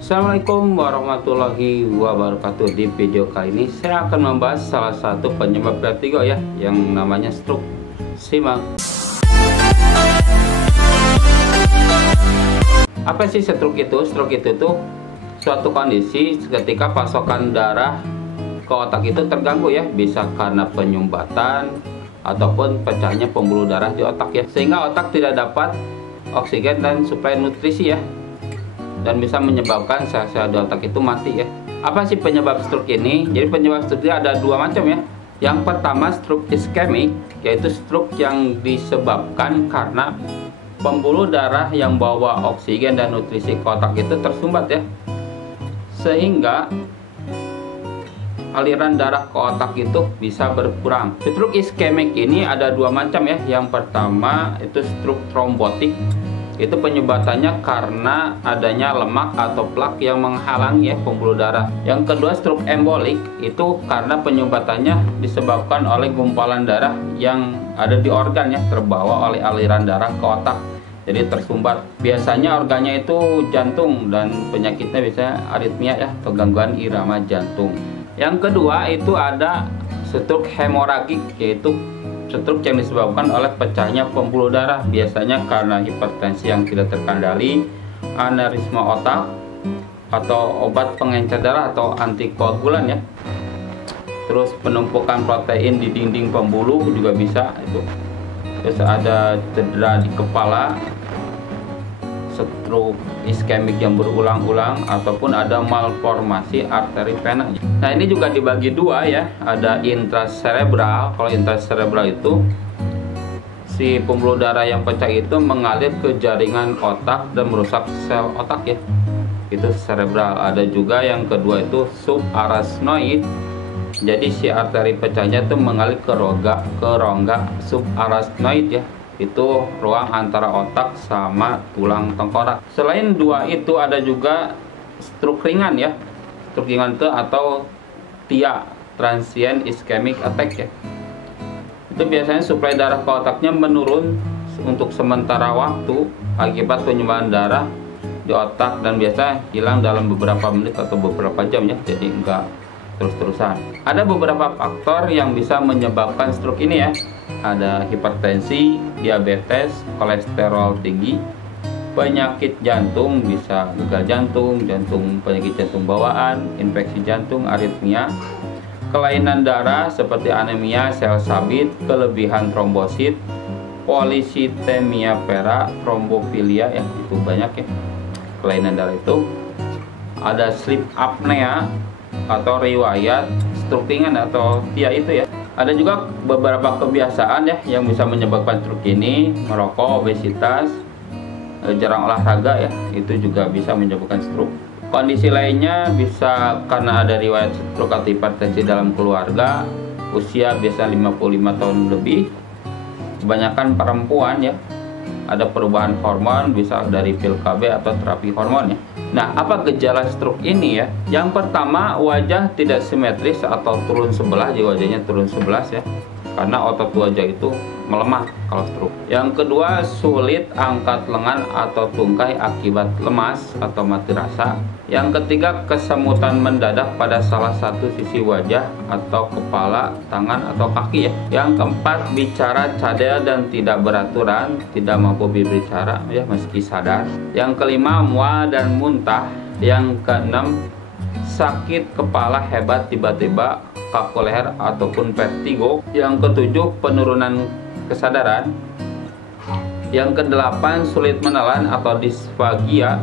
Assalamualaikum warahmatullahi wabarakatuh. Di video kali ini saya akan membahas salah satu penyebab vertigo ya, yang namanya stroke. Simak. Apa sih stroke itu? Stroke itu tuh suatu kondisi ketika pasokan darah ke otak itu terganggu ya, bisa karena penyumbatan ataupun pecahnya pembuluh darah di otak ya, sehingga otak tidak dapat oksigen dan suplai nutrisi ya, dan bisa menyebabkan sel-sel di otak itu mati ya. Apa sih penyebab stroke ini? Jadi penyebab stroke ini ada dua macam ya. Yang pertama stroke iskemik, yaitu stroke yang disebabkan karena pembuluh darah yang bawa oksigen dan nutrisi ke otak itu tersumbat ya, sehingga aliran darah ke otak itu bisa berkurang. Stroke iskemik ini ada dua macam ya. Yang pertama itu stroke trombotik. Itu penyebatannya karena adanya lemak atau plak yang menghalangi ya pembuluh darah. Yang kedua stroke embolik, itu karena penyumbatannya disebabkan oleh gumpalan darah yang ada di organ ya, terbawa oleh aliran darah ke otak, jadi tersumbat. Biasanya organnya itu jantung, dan penyakitnya biasanya aritmia ya, atau gangguan irama jantung. Yang kedua itu ada stroke hemoragik, yaitu stroke yang disebabkan oleh pecahnya pembuluh darah, biasanya karena hipertensi yang tidak terkendali, aneurisma otak, atau obat pengencer darah atau antikoagulan ya. Terus penumpukan protein di dinding pembuluh juga bisa itu. Terus ada cedera di kepala, stroke iskemik yang berulang-ulang, ataupun ada malformasi arteri vena. Nah ini juga dibagi dua ya, ada intracerebral. Kalau intracerebral itu si pembuluh darah yang pecah itu mengalir ke jaringan otak dan merusak sel otak ya, itu cerebral. Ada juga yang kedua itu subarachnoid. Jadi si arteri pecahnya itu mengalir ke rongga subarachnoid ya, itu ruang antara otak sama tulang tengkorak. Selain dua itu ada juga stroke ringan ya. Stroke ringan itu atau TIA, transient ischemic attack ya. Itu biasanya suplai darah ke otaknya menurun untuk sementara waktu akibat penyumbahan darah di otak, dan biasa hilang dalam beberapa menit atau beberapa jam ya, jadi enggak terus-terusan. Ada beberapa faktor yang bisa menyebabkan stroke ini ya. Ada hipertensi, diabetes, kolesterol tinggi, penyakit jantung, bisa gagal jantung, penyakit jantung bawaan, infeksi jantung, aritmia, kelainan darah seperti anemia, sel sabit, kelebihan trombosit, polisitemia vera, trombofilia ya, itu banyak ya kelainan darah itu. Ada sleep apnea atau riwayat stroke ringan atau TIA itu ya. Ada juga beberapa kebiasaan ya yang bisa menyebabkan stroke ini: merokok, obesitas, jarang olahraga ya, itu juga bisa menyebabkan stroke. Kondisi lainnya bisa karena ada riwayat stroke atau hipertensi dalam keluarga, usia biasa 55 tahun lebih, kebanyakan perempuan ya. Ada perubahan hormon, bisa dari pil KB atau terapi hormon ya. Nah, apa gejala stroke ini ya? Yang pertama, wajah tidak simetris atau turun sebelah, jadi wajahnya turun sebelah ya, karena otot wajah itu melemah kalau stroke. Yang kedua, sulit angkat lengan atau tungkai akibat lemas atau mati rasa. Yang ketiga, kesemutan mendadak pada salah satu sisi wajah atau kepala, tangan atau kaki ya. Yang keempat, bicara cadel dan tidak beraturan, tidak mampu berbicara ya meski sadar. Yang kelima, mual dan muntah. Yang keenam, sakit kepala hebat tiba-tiba, kaku leher ataupun vertigo. Yang ketujuh, penurunan kesadaran. Yang kedelapan, sulit menelan atau disfagia,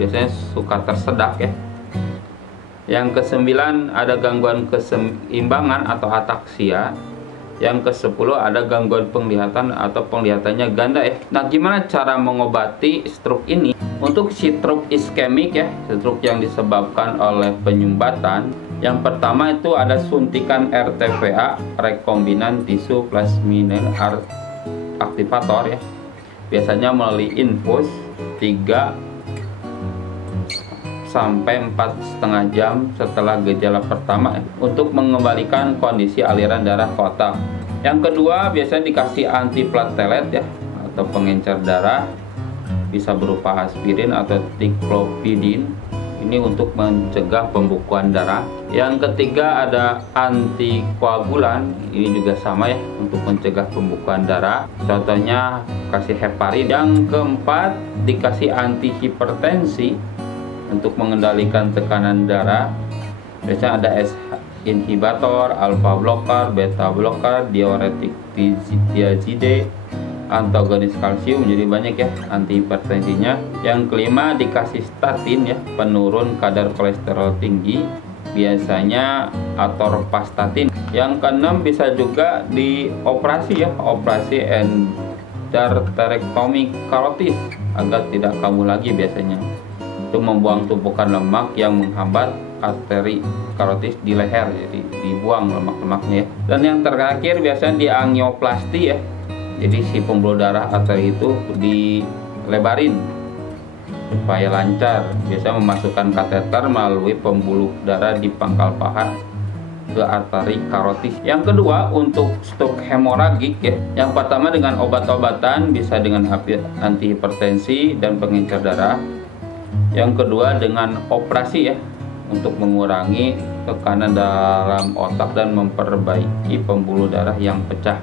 biasanya suka tersedak ya. Yang kesembilan, ada gangguan keseimbangan atau ataksia. Yang ke-10 ada gangguan penglihatan atau penglihatannya ganda ya. Nah, gimana cara mengobati stroke ini? Untuk stroke iskemik ya, stroke yang disebabkan oleh penyumbatan, yang pertama itu ada suntikan RTPA, rekombinan tisu plasminogen aktivator ya. Biasanya melalui infus 3 sampai 4,5 jam setelah gejala pertama ya, untuk mengembalikan kondisi aliran darah ke otak. Yang kedua, biasanya dikasih antiplatelet ya, atau pengencer darah, bisa berupa aspirin atau tiklopidin. Ini untuk mencegah pembekuan darah. Yang ketiga ada antikoagulan. Ini juga sama ya, untuk mencegah pembekuan darah. Contohnya kasih heparin. Yang keempat dikasih antihipertensi untuk mengendalikan tekanan darah. Biasanya ada SH inhibitor, alpha blocker, beta blocker, diuretik thiazide, antagonis kalsium. Jadi banyak ya antihipertensinya. Yang kelima dikasih statin ya, penurun kadar kolesterol tinggi, biasanya atorvastatin. Yang keenam bisa juga dioperasi ya, operasi endarterektomi karotis agar tidak kambuh lagi biasanya. Itu membuang tumpukan lemak yang menghambat arteri karotis di leher, jadi dibuang lemak-lemaknya ya. Dan yang terakhir biasanya di angioplasti ya, jadi si pembuluh darah arteri itu dilebarin supaya lancar. Biasanya memasukkan kateter melalui pembuluh darah di pangkal paha ke arteri karotis. Yang kedua untuk stroke hemoragik ya, yang pertama dengan obat-obatan, bisa dengan antihipertensi dan pengencer darah. Yang kedua dengan operasi ya, untuk mengurangi tekanan dalam otak dan memperbaiki pembuluh darah yang pecah.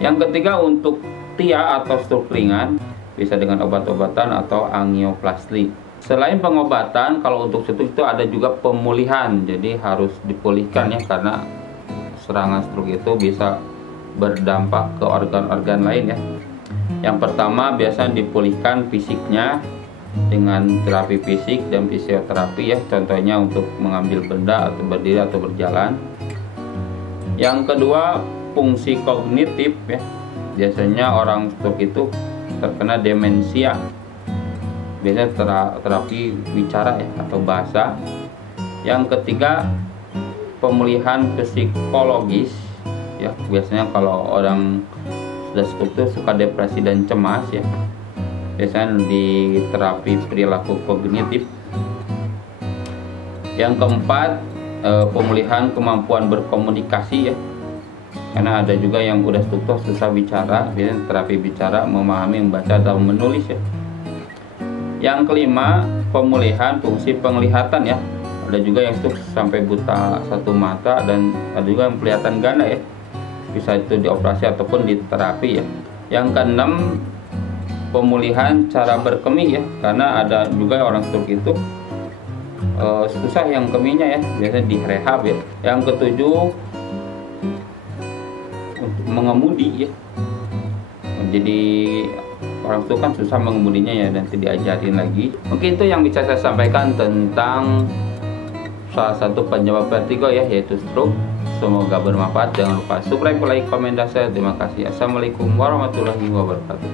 Yang ketiga untuk TIA atau stroke ringan, bisa dengan obat-obatan atau angioplasti. Selain pengobatan, kalau untuk stroke itu ada juga pemulihan, jadi harus dipulihkan ya, karena serangan stroke itu bisa berdampak ke organ-organ lain ya. Yang pertama biasanya dipulihkan fisiknya dengan terapi fisik dan fisioterapi ya, contohnya untuk mengambil benda atau berdiri atau berjalan. Yang kedua fungsi kognitif ya, biasanya orang stroke itu terkena demensia, biasanya terapi bicara ya atau bahasa. Yang ketiga pemulihan psikologis ya, biasanya kalau orang sudah stroke itu suka depresi dan cemas ya, biasanya di terapi perilaku kognitif. Yang keempat pemulihan kemampuan berkomunikasi ya, karena ada juga yang udah struktur susah bicara, biasanya terapi bicara, memahami, membaca, dan menulis ya. Yang kelima pemulihan fungsi penglihatan ya, ada juga yang struktur sampai buta satu mata, dan ada juga yang kelihatan ganda ya, bisa itu dioperasi ataupun diterapi ya. Yang keenam pemulihan cara berkemih ya, karena ada juga orang stroke itu susah yang kemihnya ya, biasanya direhab ya. Yang ketujuh untuk mengemudi ya, jadi orang stroke kan susah mengemudinya ya, nanti diajarin lagi. Mungkin itu yang bisa saya sampaikan tentang salah satu penyebab vertigo ya, yaitu stroke. Semoga bermanfaat. Jangan lupa subscribe, like, komen, dan share. Terima kasih. Assalamualaikum warahmatullahi wabarakatuh.